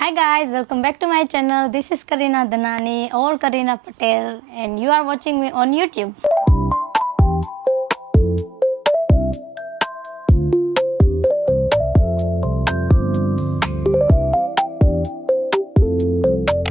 Hi guys, welcome back to my channel. This is Kareena Dhanani or Kareena Patel and you are watching me on YouTube.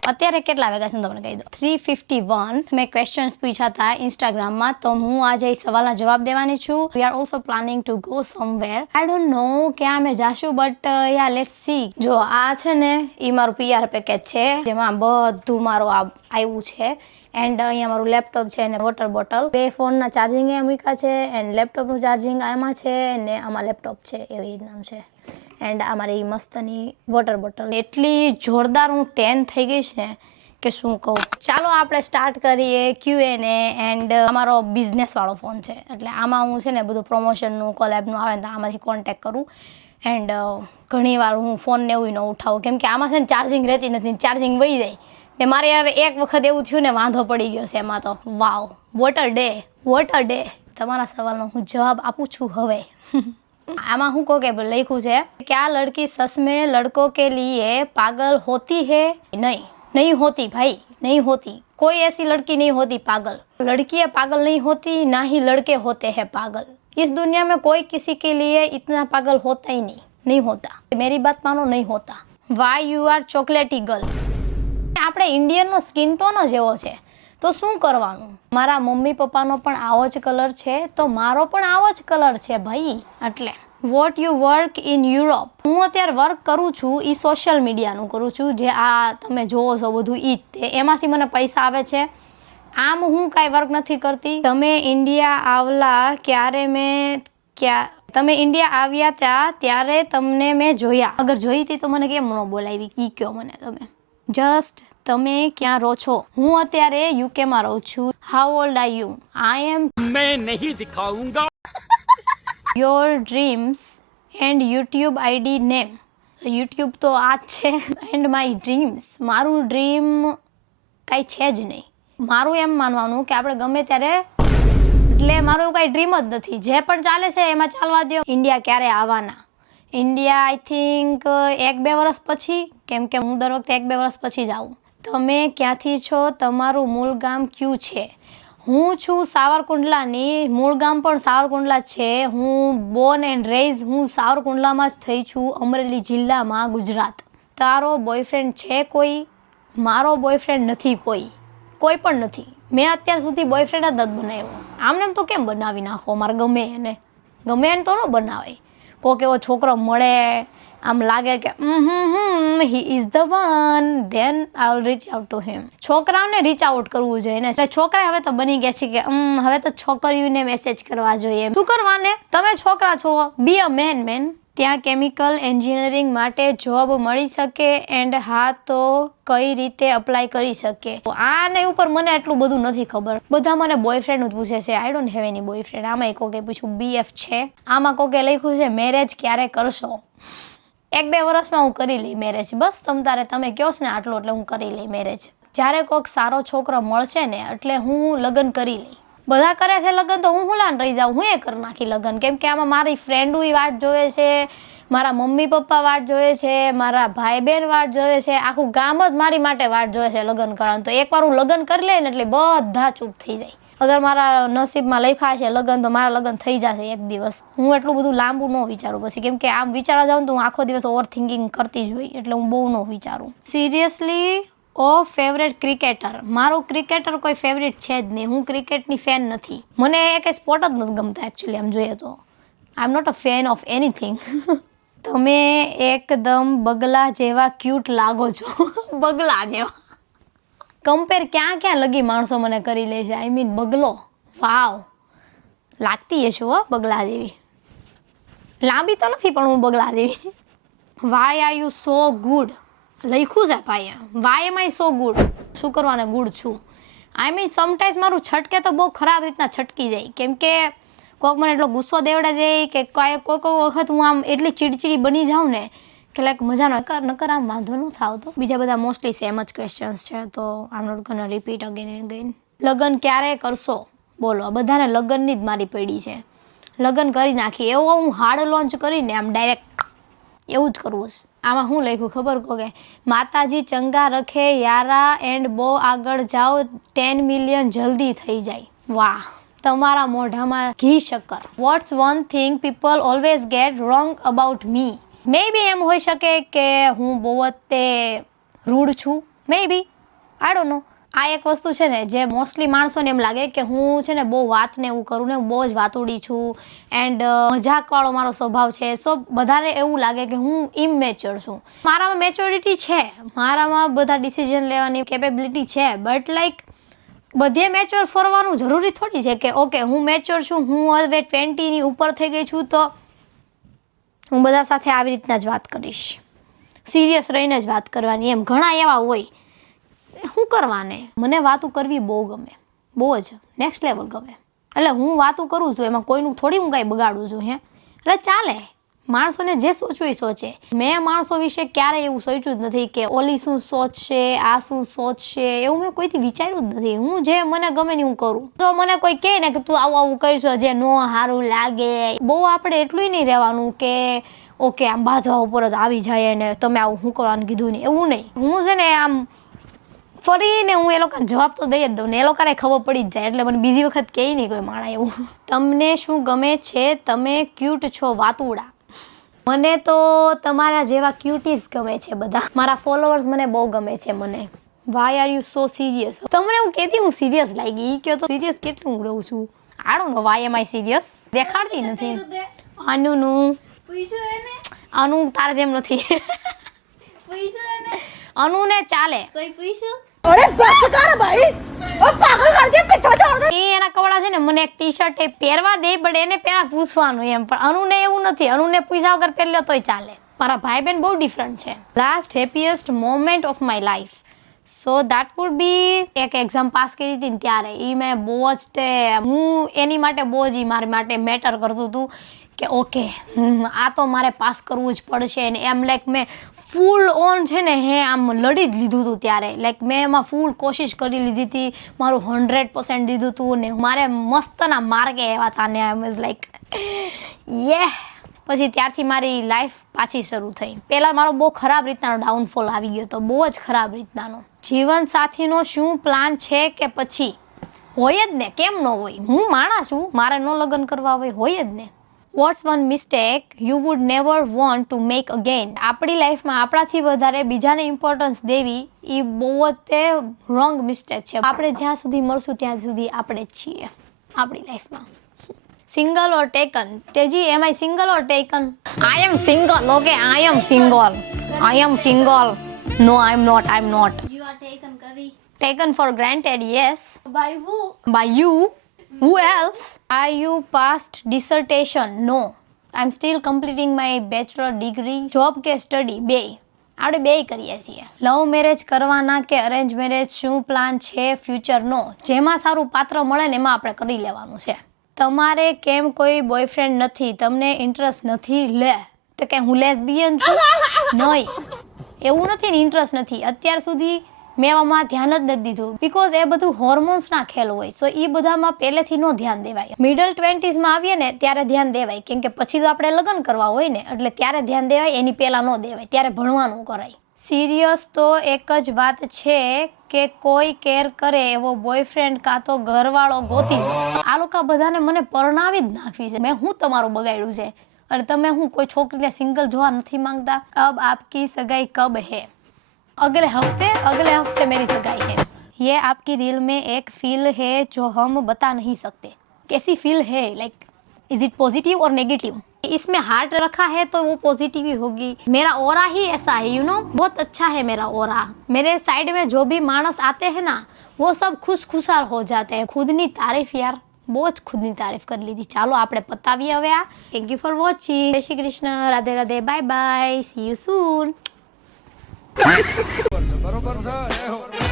અત્યારે કેટલા વાગ્યા છે તમને કહી દો 3:51 મેં ક્વેશ્ચન્સ પૂછ્યા હતા ઇન્સ્ટાગ્રામમાં તો હું આજે સવાલના જવાબ દેવાની છું. We are also planning to go somewhere. I don't નો ક્યાં અમે જાશું બટ યા લેટ્સ સી. જો આ છે ને એ મારું PR પેકેજ છે જેમાં બધું મારું આવ્યું છે એન્ડ અહીંયા મારું લેપટોપ છે અને વોટર બોટલ, બે ફોનના ચાર્જિંગ એ મૂક્યા છે એન્ડ લેપટોપનું ચાર્જિંગ આમાં છે અને આમાં લેપટોપ છે એવી રીતના છે. એન્ડ આ મારી મસ્તની વોટર બોટલ એટલી જોરદાર હું ટેન થઈ ગઈ છે કે શું કહું. ચાલો આપણે સ્ટાર્ટ કરીએ Q&A એન્ડ અમારો બિઝનેસવાળો ફોન છે એટલે આમાં હું છે ને બધું પ્રમોશનનું કોલેબનું આવે ને તો આમાંથી કોન્ટેક્ટ કરું એન્ડ ઘણીવાર હું ફોનને એવું ન ઉઠાવું કેમ કે આમાં છે ને ચાર્જિંગ રહેતી નથી, ચાર્જિંગ વહી જાય ને મારે યાર એક વખત એવું થયું ને વાંધો પડી ગયો છે એમાં. તો વાવ વોટ અ ડે. તમારા સવાલનો હું જવાબ આપું છું હવે. આમાં હું કહું કે લખ્યું છે क्या लड़की सच में लड़कों के लिए पागल होती है? नहीं होती भाई, नहीं होती. कोई ऐसी लड़की नहीं होती पागल. लड़कियां पागल नहीं होती, ना ही लड़के होते हैं पागल. इस दुनिया में कोई किसी के लिए इतना पागल होता ही नहीं होता. मेरी बात मानो, नहीं होता. Why you are chocolatey girl? આપણે ઇન્ડિયનનો સ્કિન ટોન જ એવો છે તો શું કરવાનું. મારા મમ્મી પપ્પાનો પણ આવો જ કલર છે તો મારો પણ આવો જ કલર છે ભાઈ. એટલે what you work in Europe. હું અત્યારે વર્ક કરું છું એ સોશિયલ મીડિયાનું કરું છું જે આ તમે જોવો છો બધું એ જ તે એમાંથી મને પૈસા આવે છે. આમ હું કાંઈ વર્ક નથી કરતી. તમે ઇન્ડિયા આવ્યા ત્યાં ત્યારે તમને મેં જોયા. અગર જોઈ હતી તો મને કેમ ન બોલાવી ઈ કયો મને તમે. જસ્ટ તમે ક્યાં રહો છો? હું અત્યારે યુકેમાં રહું છું. How old are you? I am. मैं नहीं दिखाऊंगा. Your dreams and YouTube ID name. YouTube તો આ જ છે એન્ડ માય ડ્રીમ્સ. મારું ડ્રીમ કાંઈ છે જ નહીં. મારું એમ માનવાનું કે આપણે ગમે ત્યારે એટલે મારું એવું કાંઈ ડ્રીમ જ નથી. જે પણ ચાલે છે એમાં ચાલવા દો. ઇન્ડિયા ક્યારે આવવાના? ઇન્ડિયા આઈ થિંક 1-2 વર્ષ પછી, કેમ કે હું દર વખતે 1-2 વર્ષ પછી જ આવું. તમે ક્યાંથી છો? તમારું મૂળ ગામ કયું છે? હું છું સાવરકુંડલાની. મૂળ ગામ પણ સાવરકુંડલા છે. હું બોર્ન એન્ડ રેઇઝ હું સાવરકુંડલામાં જ થઈ છું, અમરેલી જિલ્લામાં, ગુજરાત. તારો બોયફ્રેન્ડ છે કોઈ? મારો બોયફ્રેન્ડ નથી કોઈ પણ નથી. મેં અત્યાર સુધી બોયફ્રેન્ડ જ નથી બનાવ્યો. આમને તો કેમ બનાવી નાખો? મારે ગમે એને તો ન બનાવાય. કોઈક એવો છોકરો મળે આમ લાગે કે he is the one, than I will rich out to him. છોકરાઓને રીચ આઉટ કરવું જોઈએ ને. એટલે છોકરા હવે તો બની ગયા છે કે હવે તો છોકરીઓને મેસેજ કરવા જોઈએ. શું કરવાને? તમે છોકરા છો, બી અ મેન. ત્યાં કેમિકલ એન્જિનિયરિંગ માટે જોબ મળી શકે એન્ડ હા તો કઈ રીતે અપ્લાય કરી શકે? આને ઉપર મને એટલું બધું નથી ખબર. બધા મને બોયફ્રેન્ડ જ પૂછે છે. I don't have any boyfriend. આમાં કોકે પૂછ્યું BF છે. આમાં કોકે લખ્યું છે મેરેજ ક્યારે કરશો? 1-2 વર્ષમાં હું કરી લઈ મેરેજ. બસ તમે કહો છો ને આટલું એટલે હું કરી લઈ મેરેજ. જ્યારે કોઈક સારો છોકરો મળશે ને એટલે હું લગ્ન કરી લઈ. બધા કરે છે લગ્ન તો હું હુલાન રહી જાઉં. હું એ કરી નાખી લગ્ન કેમ કે આમાં મારી ફ્રેન્ડો વાટ જોવે છે, મારા મમ્મી પપ્પા વાટ જોવે છે, મારા ભાઈ બહેન વાટ જોવે છે, આખું ગામ જ મારી માટે વાટ જોવે છે લગ્ન કરવાનું. તો એકવાર હું લગ્ન કરી લઈ ને એટલે બધા ચૂપ થઈ જાય. અગર મારા નસીબમાં લખ્યા છે લગ્ન તો મારા લગ્ન થઈ જશે એક દિવસ. હું એટલું બધું લાંબુ ન વિચારું પછી કેમ કે આમ વિચારવા જાઉં તો હું આખો દિવસ ઓવર થિંકિંગ કરતી જ હોય એટલે હું બહુ ન વિચારું. Seriously favourite cricketer? મારું ક્રિકેટર કોઈ ફેવરેટ છે જ નહીં. હું ક્રિકેટની ફેન નથી. મને એક સ્પોર્ટ જ નથી ગમતા એકચ્યુઅલી આમ જોઈએ તો. I am not a fan of anything. તમે એકદમ બગલા જેવા ક્યુટ લાગો છો. બગલા જેવા કમ્પેર ક્યાં લગી માણસો મને કરી લે છે. I mean બગલો. વાવ લાગતી હશું હો બગલા જેવી. લાંબી તો નથી પણ હું બગલા જેવી. Why are you so good? લખ્યું છે ભાઈ. Why am I so good? શું કરવાને ગુડ છું? આઈ મીન સમટાઈમ્સ મારું છટકે તો બહુ ખરાબ રીતના છટકી જાય કેમ કે કોઈક મને એટલો ગુસ્સો દેવડે દે કે કોઈ વખત હું આમ એટલી ચીડચીડી બની જાઉં ને કે લાઈક મજાનો નકર આમ વાંધો ન થાવતો. બીજા બધા મોસ્ટલી સેમ જ ક્વેશ્ચન્સ છે તો I am not gonna repeat again. લગ્ન ક્યારે કરશો? બોલો બધાને લગ્નની જ મારી પડી છે. લગ્ન કરી નાખી એવો હું હાર્ડ લોન્ચ કરીને આમ ડાયરેક્ટ એવું જ કરવું છે. આમાં શું લખ્યું ખબર કહો કે માતાજી ચંગા રખે યારા એન્ડ બહુ આગળ જાઓ 10 મિલિયન જલ્દી થઈ જાય. વાહ, તમારા મોઢામાં ઘી શક્કર. What's one thing people always get wrong about me. Maybe એમ હોઈ શકે કે હું બહુ જ તે રૂડ છું, મે બી, આઈ ડોન્ટ નો. આ એક વસ્તુ છે ને જે મોસ્ટલી માણસોને એમ લાગે કે હું છે ને બહુ વાત ને એવું કરું ને બહુ જ વાતુડી છું એન્ડ મજાકવાળો મારો સ્વભાવ છે. સો બધાને એવું લાગે કે હું ઇમેચ્યોર છું. મારામાં મેચ્યોરિટી છે, મારામાં બધા ડિસિઝન લેવાની કેપેબિલિટી છે, બટ લાઈક બધે મેચ્યોર ફરવાનું જરૂરી થોડી છે કે ઓકે હું મેચ્યોર છું, હું હવે 20ની ઉપર થઈ ગઈ છું તો હું બધા સાથે આવી રીતના જ વાત કરીશ, સિરિયસ રહીને જ વાત કરવાની. એમ ઘણા એવા હોય, શું કરવાને. મને વાતું કરવી બહુ ગમે, બહુ જ નેક્સ્ટ લેવલ ગમે. એટલે હું વાતું કરું છું, એમાં કોઈનું થોડી હું કાંઈ બગાડું છું. એટલે ચાલે, માણસોને જે સોચવું એ સોચે. મેં માણસો વિશે ક્યારેય એવું સોચ્યું જ નથી કે ઓલી શું સોચશે, આ શું સોચશે, એવું મેં કોઈથી વિચાર્યું જ નથી. હું જે મને ગમે ને હું કરું. તો મને કોઈ કહે ને કે તું આવું આવું કરીશું જે નો સારું લાગે, બહુ આપણે એટલું નહીં રહેવાનું કે ઓકે આમ બાજવા ઉપર જ આવી જાય ને તમે આવું શું કરવાનું કીધું નહીં, એવું નહીં. હું છે ને આમ ફરીને હું એ લોકોને જવાબ તો દઈ જ દઉં ને એ લોકોને ખબર પડી જ જાય, એટલે મને બીજી વખત કહે નહીં કોઈ માણા એવું. તમને શું ગમે છે? તમે ક્યુટ છો વાતુડા. મને તો તમારા જેવા ક્યુટીસ ગમે છે બધા. મારા ફોલોઅર્સ મને બહુ ગમે છે. મને why are you so serious. તમને હું કહેતી હું સિરિયસ લાગી, એ કહો તો સિરિયસ કેટલું હું રહું છું. I don't know why am I serious. દેખાડતી નથી. અનુનું અનુ તારા જેમ નથી. અનુને ચાલે. એના કપડા છે ને મને એક ટી શર્ટ એ પહેરવા દે, પણ એને પહેલા પૂછવાનું એમ. પણ અનુને એવું નથી, અનુને પૂછ્યા વગર પહેર્યો તોય ચાલે. મારા ભાઈ બહેન બહુ ડિફરન્ટ છે. Last happiest moment of my life, so that would be એક એક્ઝામ પાસ કરી હતી ને ત્યારે એ મેં બહુ જ હું એની માટે બહુ જ મારી માટે મેટર કરતું હતું કે ઓકે આ તો મારે પાસ કરવું જ પડશે ને એમ. લાઈક મેં ફૂલ ઓન છે ને આમ લડી જ લીધું હતું ત્યારે. લાઈક મેં એમાં ફૂલ કોશિશ કરી લીધી હતી, મારું 100% દીધું હતું ને મારે મસ્તના માર્કે એવા હતા ને આઈ વોઝ લાઈક યે. પછી ત્યારથી મારી લાઈફ પાછી શરૂ થઈ. પહેલાં મારો બહુ ખરાબ રીતનાનો ડાઉનફોલ આવી ગયો હતો, બહુ જ ખરાબ રીતનાનો. જીવનસાથીનો શું પ્લાન છે કે પછી? હોય જ ને, કેમ ન હોય. હું માણસ છું, મારે ન લગ્ન કરવા હોય જ ને. What's one mistake you would never want to make again? આપણી લાઈફમાં આપણાથી વધારે બીજાને ઇમ્પોર્ટન્સ દેવી એ બહુ જ તે રોંગ મિસ્ટેક છે. આપણે જ્યાં સુધી મળશું ત્યાં સુધી આપણે જ છીએ આપણી લાઈફમાં. Single or taken? Teji am I single or taken? I am single. Okay, I am single. I am single. No, I am not. I am not. You are taken, Kari. Taken for granted, yes. By who? By you. Who else? Are you past dissertation? No. I'm still completing my bachelor degree. Job કે study બે આપણે બે કરીએ છીએ. Love marriage કરવાના કે arrange marriage? શું plan છે ફ્યુચરનો? જેમાં સારું પાત્ર મળે ને એમાં આપણે કરી લેવાનું છે. તમારે કેમ કોઈ બોયફ્રેન્ડ નથી? તમને ઇન્ટરેસ્ટ નથી? લે તો કે હું લેસ્બિયન છું? નહીં, એવું નથી ને, ઇન્ટરેસ્ટ નથી. અત્યાર સુધી મેં આમાં ધ્યાન જ નથી દીધું, બિકોઝ એ બધું હોર્મોન્સના ખેલ હોય. સો એ બધામાં પહેલેથી ન ધ્યાન દેવાય. મિડલ 20sમાં આવીએ ને ત્યારે ધ્યાન દેવાય, કેમ કે પછી તો આપણે લગ્ન કરવા હોય ને એટલે ત્યારે ધ્યાન દેવાય, એની પહેલાં ન દેવાય. ત્યારે ભણવાનું કરાય. સિરિયસ તો એક જ વાત છે કે કોઈ કેર કરે એવો બોયફ્રેન્ડ કાં તો ઘરવાળો ગોતી લો. આ લોકો બધાને મને પરણાવી જ નાખવી છે. મેં હું તમારું બગાડ્યું છે અને તમે હું કોઈ છોકરીને સિંગલ જોવા નથી માંગતા? અબ આપકી સગાઈ કબ હે? अगले हफ्ते मेरी सगाई है. ये आपकी रील में एक फील है जो हम बता नहीं सकते. कैसी फील है? लाइक इज इट पॉजिटिव और नेगेटिव? इसमें हार्ट रखा है तो वो पॉजिटिव ही होगी. मेरा ओरा ही ऐसा है, यू नो, बहुत अच्छा है मेरा ओरा. मेरे साइड में जो भी मानस आते हैं ना वो सब खुशखुशाल हो जाते हैं. खुदनी तारीफ यार, બહુ જ ખુદની તારીફ કરી લીધી. ચાલો આપણે પતાવીએ હવે આ. Thank you for watching. Jay Shri Krishna. Radhe Radhe. Bye bye. See you soon. બરોબર છે.